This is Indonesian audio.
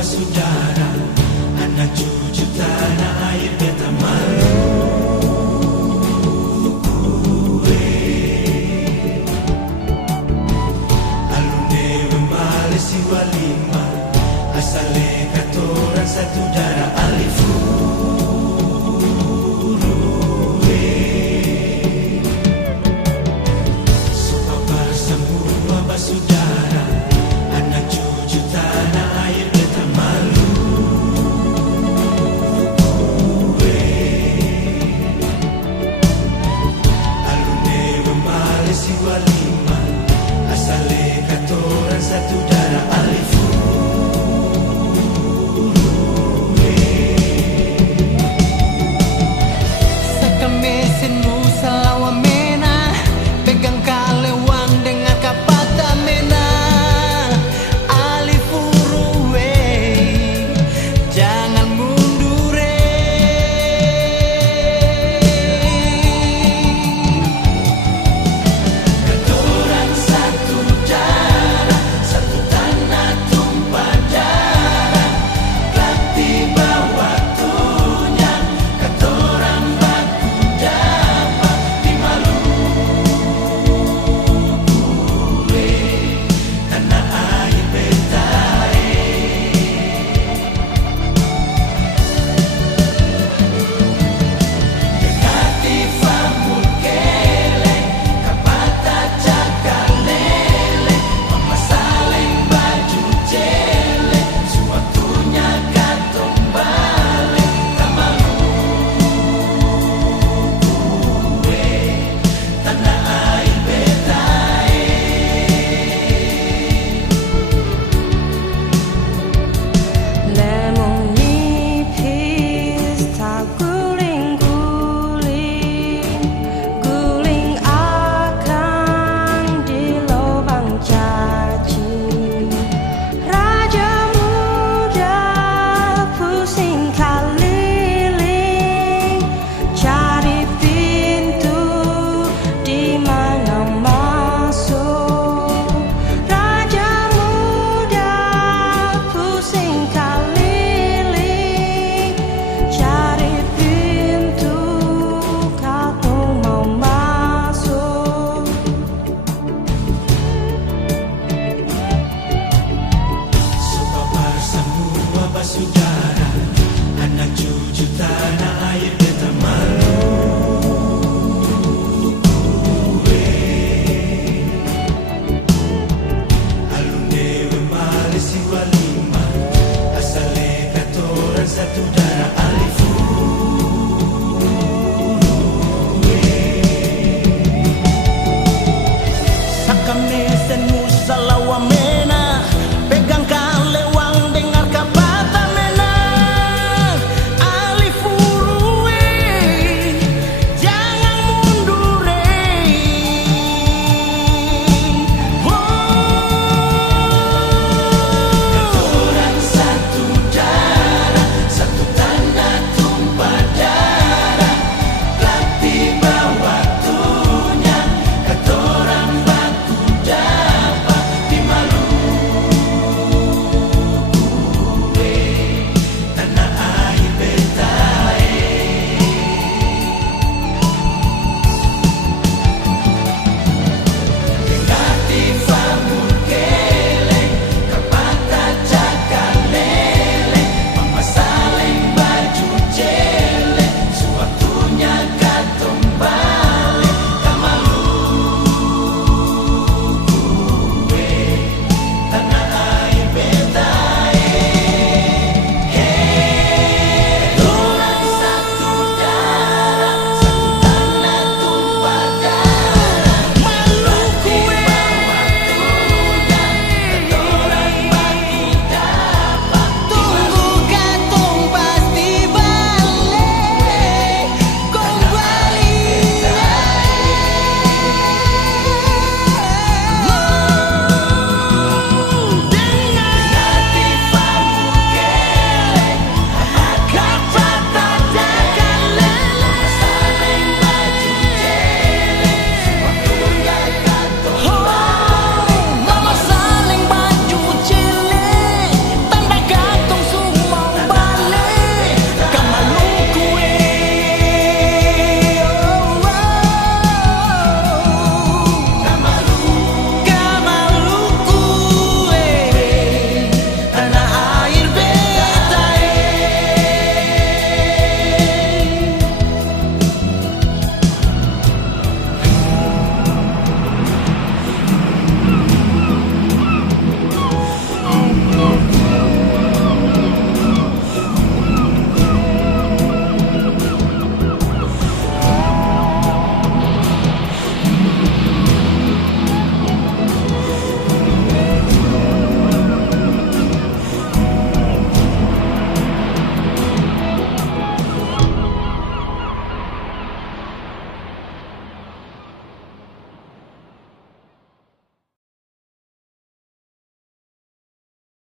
saudara, anak cucu tanah air beta Maluku. Alune Malaysia walima, asale katoran satu darah alifu. Saudara, anak cucu tanah air beta Maluku. Alune Malaysia walima, asale katoran satu darah alifu. Sakamesin Musa lawa mena, pegang kalewang dengan kapata mena. Alifurue, jangan mundur. Katoran satu darah, satu tanah tumpah darah. Telah tiba waktunya katoran baku dapat di Maluku, tanah air beta. Dekati famukele, kapata cakalele, pemasaleng baju jele, sewaktunya katong balik ke Maluku, tanah air beta. Lemong nipis tak guling-guling, guling akan di lubang cacing. Raja muda pusing keliling, cari pintu di mana masuk. Raja muda pusing